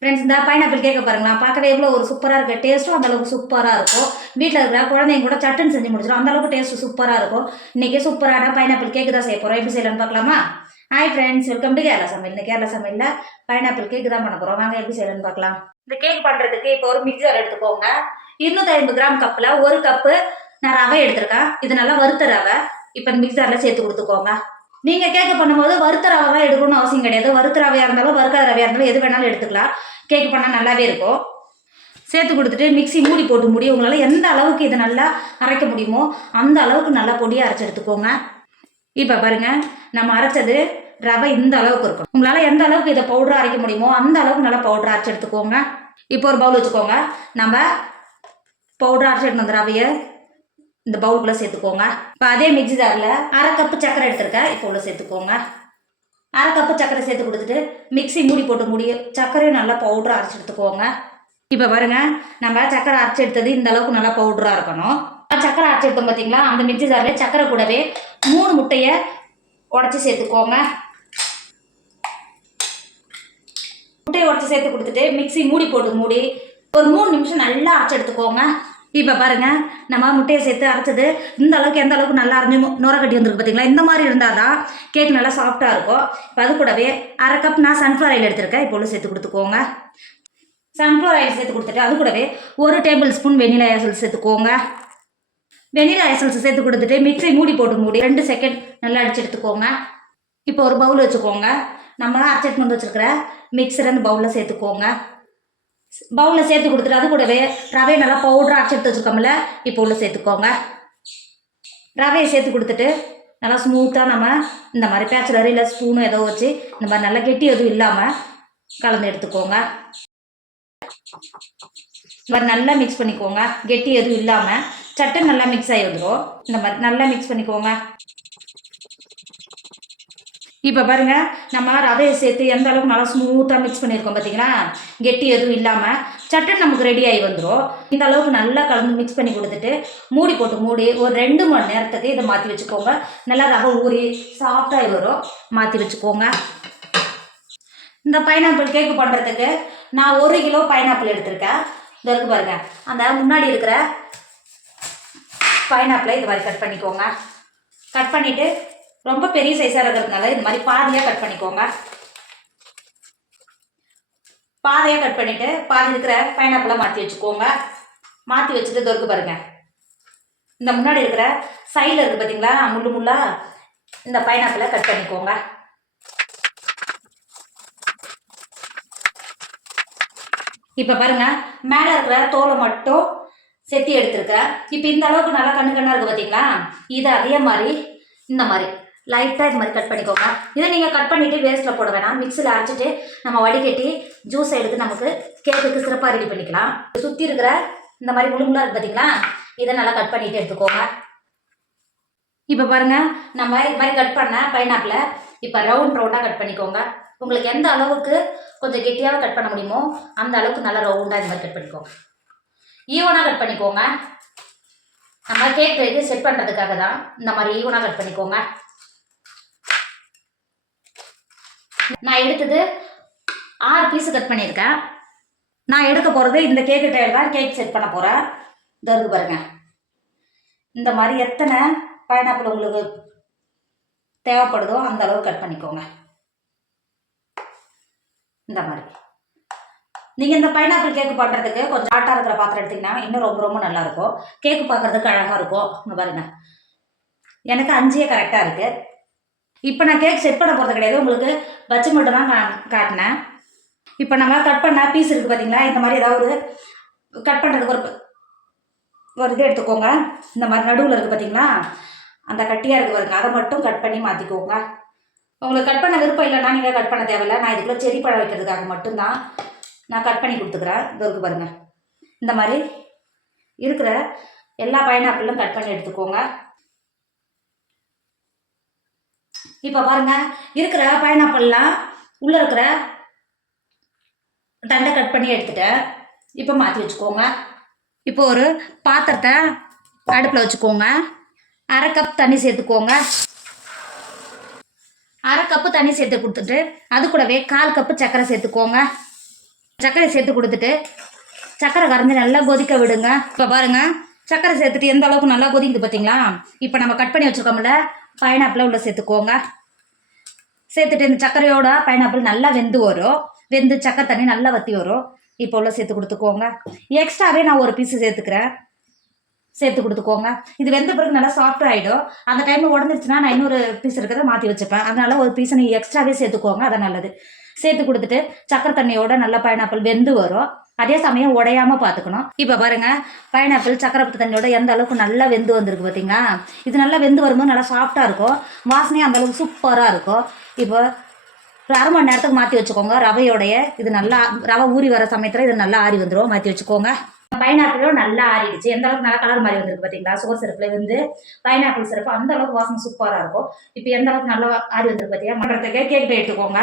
Friends இந்த pineapple கேட்க பாருங்களா, பார்க்கவே எவ்வளோ ஒரு சூப்பராக இருக்குது. டேஸ்ட்டும் அந்தளவுக்கு சூப்பராக இருக்கும். வீட்டில் இருக்கிற குழந்தைங்க கூட சட்டுன்னு செஞ்சு முடிச்சிடும். அந்தளவுக்கு டேஸ்ட்டு சூப்பராக இருக்கும். இன்றைக்கி சூப்பரான பைனாப்பிள் கேக்கு தான் செய்ய போகிறோம். எப்படி செய்யலான்னு பார்க்கலாமா? Hi friends, welcome to Kerala சமையல். இந்த கேரளா சமையலில் பைனாப்பிள் கேக்கு தான் பண்ண போகிறோம். வாங்க எப்படி செய்யலான்னு பார்க்கலாம். இந்த கேக் பண்ணுறதுக்கு இப்போ ஒரு மிக்சர் எடுத்துக்கோங்க. 250 கிராம் கப்பில் 1 கப்பு நான் ரவை எடுத்திருக்கேன். இது நல்லா வறுத்த ரவை. இப்போ இந்த மிக்சரில் சேர்த்து கொடுத்துக்கோங்க. நீங்கள் கேக்கு பண்ணும்போது வறுத்த ரவை தான் எடுக்கணும்னு அவசியம் கிடையாது. வறுத்த ரவையாக இருந்தாலும் வறுக்காத ரவையாக இருந்தாலும் எது வேணாலும் எடுத்துக்கலாம். கேக் பண்ணால் நல்லாவே இருக்கும். சேர்த்து கொடுத்துட்டு மிக்ஸி மூடி போட்டு முடி. உங்களால் எந்த அளவுக்கு இதை நல்லா அரைக்க முடியுமோ அந்த அளவுக்கு நல்லா பொடியாக அரைச்சி எடுத்துக்கோங்க. இப்போ பாருங்கள், நம்ம அரைச்சது ரவை இந்த அளவுக்கு இருக்கும். உங்களால் எந்த அளவுக்கு இதை பவுடராக அரைக்க முடியுமோ அந்த அளவுக்கு நல்லா பவுடராக அரைச்சி எடுத்துக்கோங்க. இப்போ ஒரு பவுல் வச்சுக்கோங்க. நம்ம பவுடராக அரைச்சி எடுத்து வந்த ரவையை இந்த பவுலுக்குள்ளே சேர்த்துக்கோங்க. இப்போ அதே மிக்ஸி ஜாரில் 1/2 கப்பு சக்கரை எடுத்துருக்கேன். இப்போ உள்ள சேர்த்துக்கோங்க. 1/2 கப்பு சக்கரை சேர்த்து கொடுத்துட்டு மிக்ஸி மூடி போட்டு மூடி சக்கரையும் நல்லா பவுடராக அரைச்சி எடுத்துக்கோங்க. இப்போ பாருங்கள், நம்ம சக்கரை அரைச்சி எடுத்தது இந்த அளவுக்கு நல்லா பவுடராக இருக்கணும். சக்கரை அரைச்சி எடுத்தோம் பார்த்தீங்களா, அந்த மிக்ஸி ஜாரில் சக்கரை கூடவே 3 முட்டையை உடச்சி சேர்த்துக்கோங்க. முட்டையை உடச்சி சேர்த்து கொடுத்துட்டு மிக்ஸி மூடி போட்டு மூடி ஒரு 3 நிமிஷம் நல்லா அரைச்சி எடுத்துக்கோங்க. இப்போ பாருங்கள், நம்ம முட்டையை சேர்த்து அரைச்சது இந்த அளவுக்கு எந்த அளவுக்கு நல்லா அரைஞ்சி நுர கட்டி வந்துருக்கு பார்த்தீங்களா. இந்த மாதிரி இருந்தால் தான் கேக் நல்லா சாஃப்டாக இருக்கும். இப்போ அது கூடவே 1/2 கப் நான் சன்ஃப்ளவர் ஆயில் எடுத்திருக்கேன். இப்போ உள்ள சேர்த்து கொடுத்துக்கோங்க. சன்ஃப்ளவர் ஆயில் சேர்த்து கொடுத்துட்டு அது கூடவே 1 டேபிள் ஸ்பூன் வெனிலா எசன்ஸ் சேர்த்துக்கோங்க. வெனிலா எசன்ஸ் சேர்த்து கொடுத்துட்டு மிக்ஸி மூடி போட்டு மூடி 2 செகண்ட் நல்லா அடிச்சு எடுத்துக்கோங்க. இப்போ ஒரு பவுல் வச்சுக்கோங்க. நம்ம அரைச்சி வந்து வச்சுருக்கிற மிக்சரை அந்த பவுலில் சேர்த்துக்கோங்க. பவுலில் சேர்த்து கொடுத்துட்டு அது கூடவே ரவையை நல்லா பவுடராக அரைச்சி எடுத்து வச்சுருக்கோம்ல, இப்போ உள்ள சேர்த்துக்கோங்க. ரவையை சேர்த்து கொடுத்துட்டு நல்லா ஸ்மூத்தாக நம்ம இந்த மாதிரி பேச்சுலர் இல்லை ஸ்பூனும் ஏதோ வச்சு இந்த மாதிரி நல்லா கெட்டி எதுவும் இல்லாமல் கலந்து எடுத்துக்கோங்க. இந்த மாதிரி நல்லா மிக்ஸ் பண்ணிக்கோங்க. கெட்டி எதுவும் இல்லாமல் சட்டு நல்லா மிக்ஸ் ஆகி வந்துடும். இந்த மாதிரி நல்லா மிக்ஸ் பண்ணிக்கோங்க. இப்போ பாருங்கள், நம்ம ரவையை சேர்த்து எந்த அளவுக்கு நல்லா ஸ்மூத்தாக மிக்ஸ் பண்ணியிருக்கோம் பார்த்தீங்களா. கெட்டி எதுவும் இல்லாமல் சட்டுன்னு நமக்கு ரெடி ஆகி வந்துடும். இந்த அளவுக்கு நல்லா கலந்து மிக்ஸ் பண்ணி கொடுத்துட்டு மூடி போட்டு மூடி ஒரு 2 மணி நேரத்துக்கு இதை மாற்றி வச்சுக்கோங்க. நல்லா ரவை ஊறி சாஃப்டாகி வரும். மாற்றி வச்சுக்கோங்க. இந்த பைனாப்பிள் கேக்கு பண்ணுறதுக்கு நான் 1 கிலோ பைனாப்பிள் எடுத்திருக்கேன். இது இருக்கு பாருங்கள், அந்த முன்னாடி இருக்கிற பைனாப்பிளை இது மாதிரி கட் பண்ணிக்கோங்க. கட் பண்ணிவிட்டு ரொம்ப பெரிய சைஸாக இருக்கிறதுனால இது மாதிரி பாதியாக கட் பண்ணிக்கோங்க. பாதியாக கட் பண்ணிவிட்டு பாதி இருக்கிற பைனாப்பிளை மாற்றி வச்சுக்கோங்க. மாற்றி வச்சுட்டு தொருக்கு பாருங்கள், இந்த முன்னாடி இருக்கிற சைடில் இருக்குது பார்த்தீங்களா முள்ளு முள்ளாக, இந்த பைனாப்பிளை கட் பண்ணிக்கோங்க. இப்போ பாருங்கள், மேலே இருக்கிற தோலை மட்டும் செத்தி எடுத்துருக்கேன். இப்போ இந்த அளவுக்கு நல்லா கண்ணு கண்ணாக இருக்குது பார்த்தீங்களா. இதை அதே மாதிரி இந்த மாதிரி லைட்டாக இது மாதிரி கட் பண்ணிக்கோங்க. இதை நீங்கள் கட் பண்ணிவிட்டு வேஸ்ட்டில் போட வேணாம். மிக்ஸியில் அரைச்சிட்டு நம்ம வடிகட்டி ஜூஸை எடுத்து நமக்கு கேக்குக்கு சிறப்பாக ரெடி பண்ணிக்கலாம். சுற்றி இருக்கிற இந்த மாதிரி முழுமுலாக இருக்குது பார்த்தீங்களா, இதை நல்லா கட் பண்ணிவிட்டு எடுத்துக்கோங்க. இப்போ பாருங்கள், நம்ம இது மாதிரி கட் பண்ண பைனாப்பிளை இப்போ ரவுண்டாக கட் பண்ணிக்கோங்க. உங்களுக்கு எந்த அளவுக்கு கொஞ்சம் கெட்டியாக கட் பண்ண முடியுமோ அந்த அளவுக்கு நல்லா ரவுண்டாக இது மாதிரி கட் பண்ணிக்கோங்க. ஈவனாக கட் பண்ணிக்கோங்க. நம்ம கேக் ரெடி செட் பண்ணுறதுக்காக தான் இந்த மாதிரி ஈவனாக கட் பண்ணிக்கோங்க. நான் எடுத்தது 6 பீஸு கட் பண்ணியிருக்கேன். நான் எடுக்க போகிறது இந்த கேக்கு டைல் தான். கேக் செட் பண்ண போகிறேன். இந்த இருக்கு பாருங்கள், இந்த மாதிரி எத்தனை பைனாப்பிள் உங்களுக்கு தேவைப்படுதோ அந்த அளவு கட் பண்ணிக்கோங்க. இந்த மாதிரி நீங்கள் இந்த பைனாப்பிள் கேக்கு பண்ணுறதுக்கு கொஞ்சம் ஆட்டாக இருக்கிற பாத்திரம் எடுத்திங்கன்னா இன்னும் ரொம்ப ரொம்ப நல்லாயிருக்கும். கேக்கு பார்க்குறதுக்கு அழகாக இருக்கும். இங்கே பாருங்கள், எனக்கு 5 கரெக்டாக இருக்குது. இப்போ நான் கேக் செட் பண்ண போகிறது கிடையாது, உங்களுக்கு வச்சு மட்டும் தான் காட்டினேன். இப்போ நம்ம கட் பண்ண பீஸ் இருக்குது பார்த்தீங்களா, இந்த மாதிரி ஏதாவது கட் பண்ணுறதுக்கு ஒரு இது எடுத்துக்கோங்க. இந்த மாதிரி நடுவில் இருக்குது பார்த்தீங்களா, அந்த கட்டியாக இருக்குது பாருங்க, அதை மட்டும் கட் பண்ணி மாற்றிக்கோங்க. உங்களுக்கு கட் பண்ண விருப்பம் இல்லைன்னா நீங்கள் கட் பண்ண தேவையில்லை. நான் இதுக்குள்ளே செடி பழம் வைக்கிறதுக்காக மட்டும்தான் நான் கட் பண்ணி கொடுத்துக்கிறேன். இது இருக்குது பாருங்கள், இந்த மாதிரி இருக்கிற எல்லா பைனாப்பிளும் கட் பண்ணி எடுத்துக்கோங்க. இப்போ பாருங்கள், இருக்கிற பைனாப்பிள்லாம் உள்ளே இருக்கிற தண்டை கட் பண்ணி எடுத்துட்டேன். இப்போ மாற்றி வச்சுக்கோங்க. இப்போ ஒரு பாத்திரத்தை அடுப்பில் வச்சுக்கோங்க. 1/2 கப் தண்ணி சேர்த்துக்கோங்க. 1/2 கப்பு தண்ணி சேர்த்து கொடுத்துட்டு அது கூடவே 1/4 கப்பு சர்க்கரை சேர்த்துக்கோங்க. சர்க்கரை சேர்த்து கொடுத்துட்டு சர்க்கரை கரைஞ்சி நல்லா கொதிக்க விடுங்க. இப்போ பாருங்கள் சர்க்கரை சேர்த்துட்டு எந்த அளவுக்கு நல்லா கொதிக்குது பார்த்தீங்களா? இப்போ நம்ம கட் பண்ணி வச்சுருக்கோம்ல பைனாப்பிளை உள்ள சேர்த்துக்கோங்க. சேர்த்துட்டு இந்த சர்க்கரையோட பைனாப்பிள் நல்லா வெந்து வரும். வெந்து சர்க்கரை தண்ணி நல்லா வற்றி வரும். இப்போ உள்ள சேர்த்து கொடுத்துக்கோங்க. எக்ஸ்ட்ராவே நான் ஒரு பீஸு சேர்த்துக்கிறேன். சேர்த்து கொடுத்துக்கோங்க. இது வெந்த பிறகு நல்லா சாஃப்ட் ஆகிடும். அந்த டைமில் உடஞ்சிருச்சுன்னா நான் இன்னொரு பீஸ் இருக்கிறத மாற்றி வச்சுப்பேன். அதனால் ஒரு பீஸை நீங்கள் எக்ஸ்ட்ராவே சேர்த்துக்கோங்க. அதான் நல்லது. சேர்த்து கொடுத்துட்டு சர்க்கரை தண்ணியோட நல்லா பைனாப்பிள் வெந்து வரும். அதே சமயம் உடையாமல் பார்த்துக்கணும். இப்போ பாருங்கள் பைனாப்பிள் சர்க்கரை தண்ணியோட எந்த அளவுக்கு நல்லா வெந்து வந்திருக்கு பார்த்தீங்களா? இது நல்லா வெந்து வரும்போது நல்லா சாஃப்டாக இருக்கும். வாசனையும் அந்தளவுக்கு சூப்பராக இருக்கும். இப்போ ஒரு அரை மணி நேரத்துக்கு மாற்றி வச்சுக்கோங்க. ரவையோடைய இது நல்லா ரவை ஊறி வர சமயத்தில் இது நல்லா ஆறி வந்துடும். மாற்றி வச்சுக்கோங்க. பைனாப்பிளும் நல்லா ஆறிடுச்சு. எந்த அளவுக்கு நல்லா கலர் மாதிரி வந்துருக்கு பார்த்தீங்களா? சுகர் சிறப்பில் வந்து பைனாப்பிள் சிறப்பு அந்த அளவுக்கு வாசனை சூப்பராக இருக்கும். இப்போ எந்த அளவுக்கு நல்லா ஆறி வந்துருக்கு பார்த்தீங்கன்னா பண்ணுறதுக்கு கேக் எடுத்துக்கோங்க.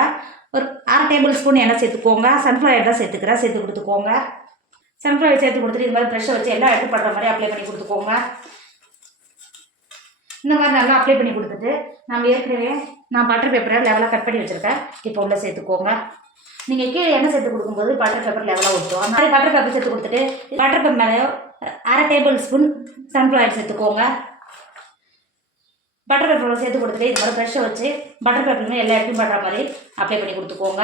ஒரு 1/2 டேபிள் ஸ்பூன் எண்ணெய் சேர்த்துக்கோங்க. சன்ஃப்ளவர் தான் சேர்த்துக்கிறேன். சேர்த்து கொடுத்துக்கோங்க. சன்ஃப்ளவர் சேர்த்து கொடுத்துட்டு இது மாதிரி ப்ரெஷ்ஷை வச்சு எல்லா இடத்துக்கு படுற மாதிரி அப்ளை பண்ணி கொடுத்துக்கோங்க. இந்த மாதிரி நல்லா அப்ளை பண்ணி கொடுத்துட்டு நம்ம ஏற்கனவே நான் பட்டர் பேப்பரை லெவலாக கட் பண்ணி வச்சுருக்கேன். இப்போ உள்ள சேர்த்துக்கோங்க. நீங்கள் கீழே எண்ணெய் சேர்த்து கொடுக்கும்போது பட்டர் பேப்பர் லெவலாக ஊற்றும். அந்த மாதிரி பட்டர் பேப்பர் சேர்த்து கொடுத்துட்டு பட்டர் பேப்பர் மேலே 1/2 டேபிள் ஸ்பூன் சன்ஃப்ளவர் ஆயில் சேர்த்துக்கோங்க. பட்டர் பேப்பரோட சேர்த்து கொடுத்துட்டு இது மாதிரி ப்ரெஷ்ஷை வச்சு பட்டர் பேப்பருமே எல்லா இடத்தையும் படுற மாதிரி அப்ளை பண்ணி கொடுத்துக்கோங்க.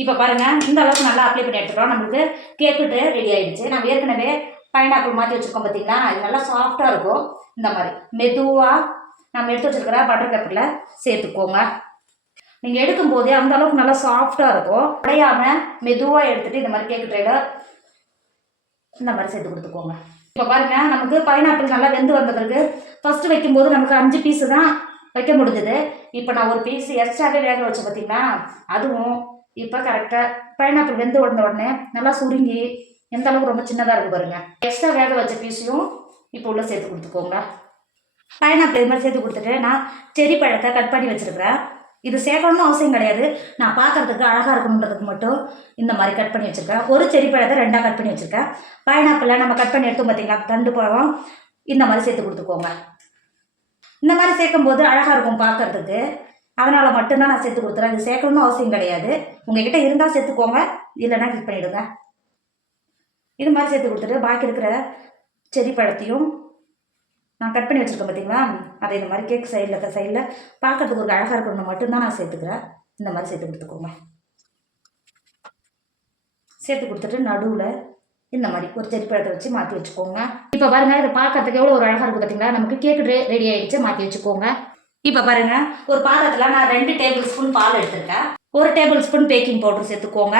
இப்போ பாருங்கள் இந்த அளவுக்கு நல்லா அப்ளை பண்ணி எடுத்துக்கிறோம். நம்மளுக்கு கேக்குட்டு ரெடி ஆகிடுச்சு. நம்ம ஏற்கனவே பைனாப்பிள் மாற்றி வச்சுருக்கோம் பார்த்தீங்களா? இது நல்லா சாஃப்டாக இருக்கும். இந்த மாதிரி மெதுவாக நம்ம எடுத்து வச்சுருக்கிற பட்டர் பேப்பரில் சேர்த்துக்கோங்க. நீங்கள் எடுக்கும்போதே அந்த அளவுக்கு நல்லா சாஃப்டாக இருக்கும். உடையாமல் மெதுவாக எடுத்துகிட்டு இந்த மாதிரி கேக்கு ட்ரேயில் இந்த மாதிரி சேர்த்து கொடுத்துக்கோங்க. இப்போ பாருங்கள் நமக்கு பைனாப்பிள் நல்லா வெந்து வந்த பிறகு ஃபஸ்ட்டு வைக்கும்போது நமக்கு 5 பீஸு தான் வைக்க முடிஞ்சது. இப்போ நான் ஒரு பீஸ் எக்ஸ்ட்ராவே வேக வச்சேன் பார்த்தீங்களா? அதுவும் இப்போ கரெக்டாக பைனாப்பிள் வெந்து வந்த உடனே நல்லா சுருங்கி எந்த அளவுக்கு ரொம்ப சின்னதாக இருக்குது பாருங்கள். எக்ஸ்ட்ரா வேக வச்ச பீஸையும் இப்போ உள்ள சேர்த்து கொடுத்துக்கோங்க. பைனாப்பிள் இது மாதிரி சேர்த்து கொடுத்துட்டு நான் செரி பழத்தை கட் பண்ணி வச்சுருக்கிறேன். இது சேர்க்கணும்னு அவசியம் கிடையாது. நான் பார்க்குறதுக்கு அழகாக இருக்கணுன்றதுக்கு மட்டும் இந்த மாதிரி கட் பண்ணி வச்சுருக்கேன். ஒரு செரி பழத்தை 2ஆக கட் பண்ணி வச்சுருக்கேன். பைனாப்பிளை நம்ம கட் பண்ணி எடுத்தோம் பார்த்தீங்களா? தண்டு பழம் இந்த மாதிரி சேர்த்து கொடுத்துக்கோங்க. இந்த மாதிரி சேர்க்கும்போது அழகாக இருக்கும் பார்க்குறதுக்கு. அதனால் மட்டும்தான் நான் சேர்த்து கொடுத்துறேன். இது சேர்க்கணும்னு அவசியம் கிடையாது. உங்கள்கிட்ட இருந்தால் சேர்த்துக்கோங்க, இல்லைன்னா கிளிக் பண்ணிவிடுங்க. இது மாதிரி சேர்த்து கொடுத்துட்டு பாக்கி இருக்கிற செரி பழத்தையும் நான் கட் பண்ணி வச்சுருக்கேன் பார்த்தீங்களா? அதை இந்த மாதிரி கேக் சைடில் பார்க்கறதுக்கு ஒரு அழகாக இருக்கணும்னு மட்டும்தான் நான் சேர்த்துக்கிறேன். இந்த மாதிரி சேர்த்து கொடுத்துக்கோங்க. சேர்த்து கொடுத்துட்டு நடுவில் இந்த மாதிரி ஒரு செரி பழத்தை வச்சு மாற்றி வச்சுக்கோங்க. இப்போ பாருங்கள் இதை பார்க்கறதுக்கு எவ்வளோ ஒரு அழகாக இருக்குது பார்த்தீங்களா? நமக்கு கேக்கு ரெடி ஆகிடுச்சு. மாற்றி வச்சுக்கோங்க. இப்போ பாருங்கள் ஒரு பாத்திரத்தில் நான் 2 டேபிள் ஸ்பூன் பால் எடுத்திருக்கேன். 1 டேபிள் ஸ்பூன் பேக்கிங் பவுடர் சேர்த்துக்கோங்க.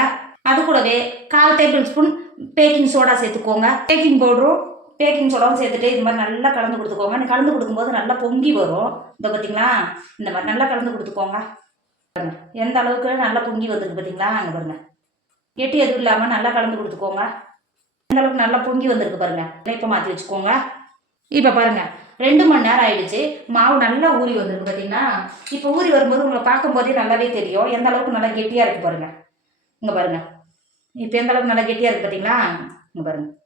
அது கூடவே 1/4 டேபிள் ஸ்பூன் பேக்கிங் சோடா சேர்த்துக்கோங்க. பேக்கிங் பவுடரும் பேக்கிங் சோடாவும் சேர்த்துட்டு இது மாதிரி நல்லா கலந்து கொடுத்துக்கோங்க. நீ கலந்து கொடுக்கும்போது நல்லா பொங்கி வரும். இதை பார்த்தீங்களா? இந்த மாதிரி நல்லா கலந்து கொடுத்துக்கோங்க. எந்த அளவுக்கு நல்லா பொங்கி வந்துருக்கு பார்த்தீங்களா? அங்கே பாருங்கள் கெட்டி எதுவும் இல்லாமல் நல்லா கலந்து கொடுத்துக்கோங்க. எந்த அளவுக்கு நல்லா பொங்கி வந்திருக்கு பாருங்கள். இப்போ மாற்றி வச்சுக்கோங்க. இப்போ பாருங்கள் 2 மணி நேரம் ஆயிடுச்சு. மாவு நல்லா ஊறி வந்துருக்கு பார்த்தீங்கன்னா? இப்போ ஊறி வரும்போது உங்களை பார்க்கும்போதே நல்லாவே தெரியும் எந்த அளவுக்கு நல்லா கெட்டியாக இருக்குது பாருங்கள். இங்கே பாருங்கள் இப்போ எந்த அளவுக்கு நல்லா கெட்டியாக இருக்குது பார்த்தீங்களா? இங்கே பாருங்கள்.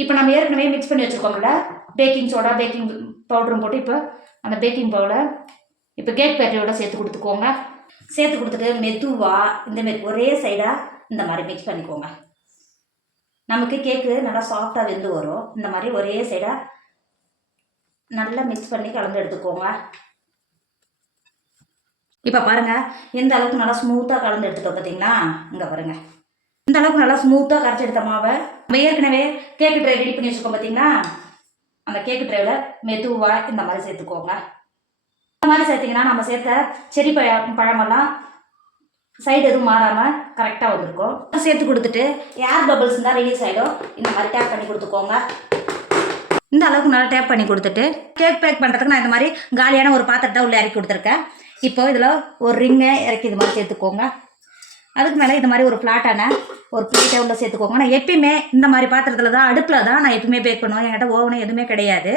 இப்போ நம்ம ஏற்கனவே மிக்ஸ் பண்ணி வச்சுருக்கோம்ல பேக்கிங் சோடா பேக்கிங் பவுடரும் போட்டு இப்போ அந்த பேக்கிங் பவுடரை இப்போ கேக் பேட்டரியோட சேர்த்து கொடுத்துக்கோங்க. சேர்த்து கொடுத்துட்டு மெதுவாக இந்தமாரி ஒரே சைடாக இந்த மாதிரி மிக்ஸ் பண்ணிக்கோங்க. நமக்கு கேக்கு நல்லா சாஃப்டாக வெந்து வரும். இந்த மாதிரி ஒரே சைடாக நல்லா மிக்ஸ் பண்ணி கலந்து எடுத்துக்கோங்க. இப்போ பாருங்கள் எந்த அளவுக்கு நல்லா ஸ்மூத்தாக கலந்து எடுத்துட்டோம் பார்த்தீங்களா? இங்கே பாருங்கள் இந்த அளவுக்கு நல்லா ஸ்மூத்தாக கரைச்சி எடுத்த மாவை நம்ம ஏற்கனவே கேக்கு ட்ரை ரெடி பண்ணி வச்சுருக்கோம் பார்த்தீங்களா? அந்த கேக்கு ட்ரைவில் மெதுவாக இந்த மாதிரி சேர்த்துக்கோங்க. இந்த மாதிரி சேர்த்திங்கன்னா நம்ம சேர்த்த செரி பழமெல்லாம் சைடு எதுவும் மாறாமல் கரெக்டாக வந்திருக்கும். சேர்த்து கொடுத்துட்டு ஏர் பபிள்ஸ் இருந்தால் ரிலீஸ் ஆகிடும். இந்த மாதிரி டேப் பண்ணி கொடுத்துக்கோங்க. இந்த அளவுக்கு நல்லா டேப் பண்ணி கொடுத்துட்டு கேக் பேக் பண்ணுறதுக்கு நான் இந்த மாதிரி காலியான ஒரு பாத்திரத்தை உள்ளே இறக்கி கொடுத்துருக்கேன். இப்போ இதில் ஒரு ரிங்கை இறக்கி இது மாதிரி சேர்த்துக்கோங்க. அதுக்கு மேலே இது மாதிரி ஒரு ஃப்ளாட்டான ஒரு பிளேட்டை உள்ள சேர்த்துக்கோங்க. நான் எப்பயுமே இந்த மாதிரி பாத்திரத்தில் தான் அடுப்பில் தான் நான் எப்பயுமே பேக் பண்ணுவேன். என்கிட்ட ஓவனும் எதுவுமே கிடையாது.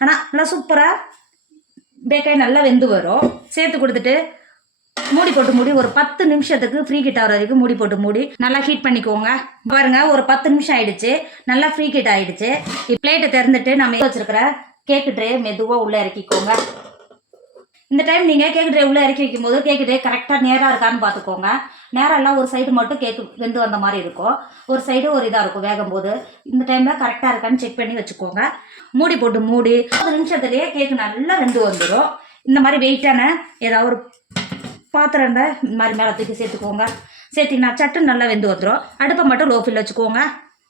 ஆனால் நல்லா சூப்பராக பேக்காகி நல்லா வெந்து வரும். சேர்த்து கொடுத்துட்டு மூடி போட்டு மூடி ஒரு 10 நிமிஷத்துக்கு ஃப்ரீ ஹீட் ஆகிற வரைக்கும் மூடி போட்டு மூடி நல்லா ஹீட் பண்ணிக்கோங்க. பாருங்க ஒரு 10 நிமிஷம் ஆயிடுச்சு. நல்லா ஃப்ரீ ஹீட் ஆயிடுச்சு. பிளேட்டை திறந்துட்டு நம்ம வச்சிருக்கிற கேக்கு ட்ரே மெதுவாக உள்ளே இறக்கிக்கோங்க. இந்த டைம் நீங்கள் கேக் ட்ரே உள்ளே இறக்கி வைக்கும்போது கேக் ட்ரே கரெக்டாக நேராக இருக்கான்னு பார்த்துக்கோங்க. நேரம் எல்லாம் ஒரு சைடு மட்டும் கேக்கு வெந்து வந்த மாதிரி இருக்கும், ஒரு சைடு ஒரு இதாக இருக்கும் வேகும் போது. இந்த டைமில் கரெக்டாக இருக்கான்னு செக் பண்ணி வச்சுக்கோங்க. மூடி போட்டு மூடி 10 நிமிஷத்துலேயே கேக்கு நல்லா வெந்து வந்துடும். இந்த மாதிரி வெயிட்டான ஏதாவது ஒரு பாத்திரம் இருந்தால் இந்த மாதிரி மேலே தூக்கி சேர்த்துக்கோங்க. சேர்த்திங்கன்னா சட்டுன்னு நல்லா வெந்து வந்துடும். அடுப்பை மட்டும் லோ ஃபில் வச்சுக்கோங்க.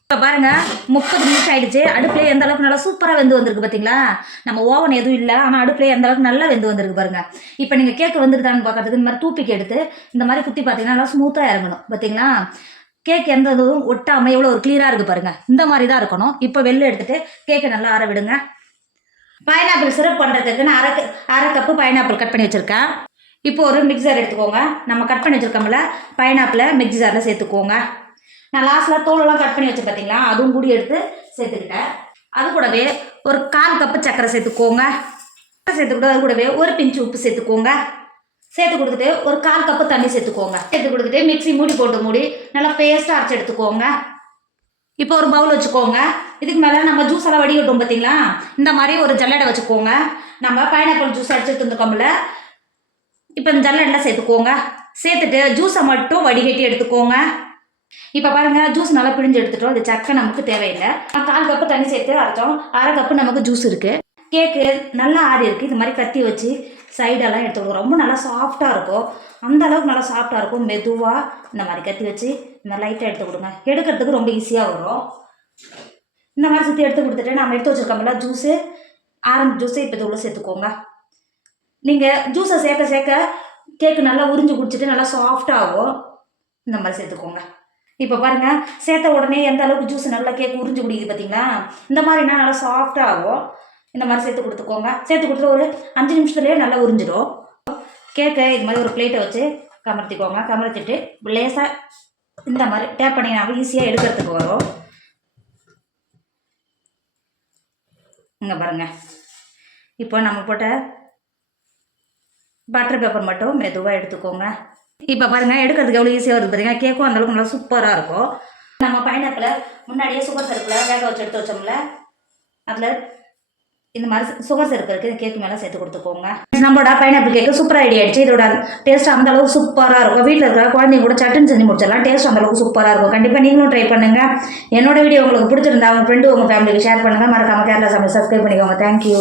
இப்போ பாருங்கள் 30 நிமிஷம் ஆகிடுச்சு. அடுப்புலேயே எந்த அளவுக்கு நல்லா சூப்பராக வெந்து வந்திருக்கு பார்த்தீங்களா. நம்ம ஓவன் எதுவும் இல்லை, ஆனால் அடுப்புலேயே எந்த அளவுக்கு நல்லா வெந்து வந்திருக்கு பாருங்கள். இப்போ நீங்கள் கேக்கு வந்துருதான்னு பார்க்கறதுக்கு இந்த மாதிரி டூப்பிக் எடுத்து இந்த மாதிரி குத்தி பார்த்தீங்கன்னா நல்லா ஸ்மூத்தாக இறங்கணும் பார்த்தீங்களா. கேக் எந்த இதுவும் ஒட்டாமல் எவ்வளோ ஒரு கிளியராக இருக்குது பாருங்கள். இந்த மாதிரி தான் இருக்கணும். இப்போ வெளில எடுத்துகிட்டு கேக்கை நல்லா ஆற விடுங்க. பைனாப்பிள் சிரப் பண்ணுறதுக்கு நான் அரை கப்பு பைனாப்பிள் கட் பண்ணி வச்சுருக்கேன். இப்போ ஒரு மிக்சர் எடுத்துக்கோங்க. நம்ம கட் பண்ணி வச்சுருக்கோம்ல பைனாப்பிளை மிக்சரில் சேர்த்துக்கோங்க. நான் லாஸ்ட்டில் தோலெல்லாம் கட் பண்ணி வச்சு பார்த்தீங்களா, அதுவும் கூடி எடுத்து சேர்த்துக்கிட்டேன். அது கூடவே ஒரு 1/4 கப்பு சர்க்கரை சேர்த்துக்கோங்க. சேர்த்துக்கிட்டு அது கூடவே ஒரு பிஞ்சு உப்பு சேர்த்துக்கோங்க. சேர்த்து கொடுத்துட்டு ஒரு 1/4 கப்பு தண்ணி சேர்த்துக்கோங்க. சேர்த்து கொடுத்துட்டு மிக்ஸி மூடி போட்டு மூடி நல்லா பேஸ்ட்டாக அரைச்சி எடுத்துக்கோங்க. இப்போ ஒரு பவுல் வச்சுக்கோங்க. இதுக்கு மேலே நம்ம ஜூஸ் எல்லாம் வடிகட்டும் பார்த்தீங்களா, இந்த மாதிரி ஒரு ஜல்லடை வச்சுக்கோங்க. நம்ம பைனாப்பிள் ஜூஸ் அடிச்சுட்டு இருந்துக்கோம்ல, இப்போ இந்த ஜல்லடையில் சேர்த்துக்கோங்க. சேர்த்துட்டு ஜூஸை மட்டும் வடிகட்டி எடுத்துக்கோங்க. இப்போ பாருங்கள் ஜூஸ் நல்லா பிழிஞ்சு எடுத்துட்டோம். இது சக்கரை நமக்கு தேவையில்லை. 1/4 கப்பு தண்ணி சேர்த்து அரைச்சோம். அரை கப்பு நமக்கு ஜூஸ் இருக்குது. கேக்கு நல்லா ஆறி இருக்குது. இது மாதிரி கத்தி வச்சு சைடெல்லாம் எடுத்துக்கணும். ரொம்ப நல்லா சாஃப்டாக இருக்கும். அந்த அளவுக்கு நல்லா சாஃப்டாக இருக்கும். மெதுவாக இந்த மாதிரி கத்தி வச்சு இந்த லைட்டாக எடுத்து கொடுங்க. எடுக்கிறதுக்கு ரொம்ப ஈஸியாக வரும். இந்த மாதிரி சுற்றி எடுத்து கொடுத்துட்டு நம்ம எடுத்து வச்சுருக்கோம்ல ஜூஸு, ஆரஞ்சு ஜூஸு இப்போ இது உள்ள சேர்த்துக்கோங்க. நீங்கள் ஜூஸை சேர்க்க சேர்க்க கேக்கு நல்லா உறிஞ்சு குடிச்சிட்டு நல்லா சாஃப்டாகும். இந்த மாதிரி சேர்த்துக்கோங்க. இப்போ பாருங்கள் சேர்த்த உடனே எந்த அளவுக்கு ஜூஸ் நல்லா கேக்கு உறிஞ்சு குடிக்குது பார்த்தீங்களா. இந்த மாதிரினா நல்லா சாஃப்டாகும். இந்த மாதிரி சேர்த்து கொடுத்துக்கோங்க. சேர்த்து கொடுத்துட்டு ஒரு 5 நிமிஷத்துலேயே நல்லா உறிஞ்சிடும். கேக்கை இது மாதிரி ஒரு பிளேட்டை வச்சு கமர்த்திக்கோங்க. கமர்த்திட்டு லேசாக இந்த மாதிரி டேப் பண்ணிங்கனாலும் ஈஸியாக எடுக்கிறதுக்கு வரும். இங்கே பாருங்கள் இப்போ நம்ம போட்ட பட்டர் பேப்பர் மட்டும் மெதுவாக எடுத்துக்கோங்க. இப்போ பாருங்கள் எடுக்கிறதுக்கு எவ்வளோ ஈஸியாக வருது பார்த்தீங்கன்னா. கேக்கும் அந்தளவுக்கு நல்லா சூப்பராக இருக்கும். நம்ம பைனாப்பிளை முன்னாடியே சுகர் சிரப்பில் வேக வச்சு எடுத்து வச்சோம்ல, அதில் இந்த மாதிரி சுகர் சிரப்பு இருக்குது. கேக்கு மேலே சேர்த்து கொடுத்துக்கோங்க. நம்மளோட பைனாப்பிள் கேக்கு சூப்பராக ரெடி ஆகிடுச்சு. இதோட டேஸ்ட் அந்த அளவுக்கு சூப்பராக இருக்கும். வீட்டில் இருக்கிற குழந்தைங்க கூட சட்டுன்னு செஞ்சு முடிச்சிடலாம். டேஸ்ட் அந்த அளவுக்கு சூப்பராக இருக்கும். கண்டிப்பாக நீங்களும் ட்ரை பண்ணுங்கள். என்னோட வீடியோ உங்களுக்கு பிடிச்சிருந்தா உங்கள் ஃப்ரெண்டு உங்கள் ஃபேமிலிக்கு ஷேர் பண்ணுங்கள். மறக்காமல் கேரளா சமையல் சப்ஸ்கிரைப் பண்ணிக்கோங்க. தேங்க்யூ.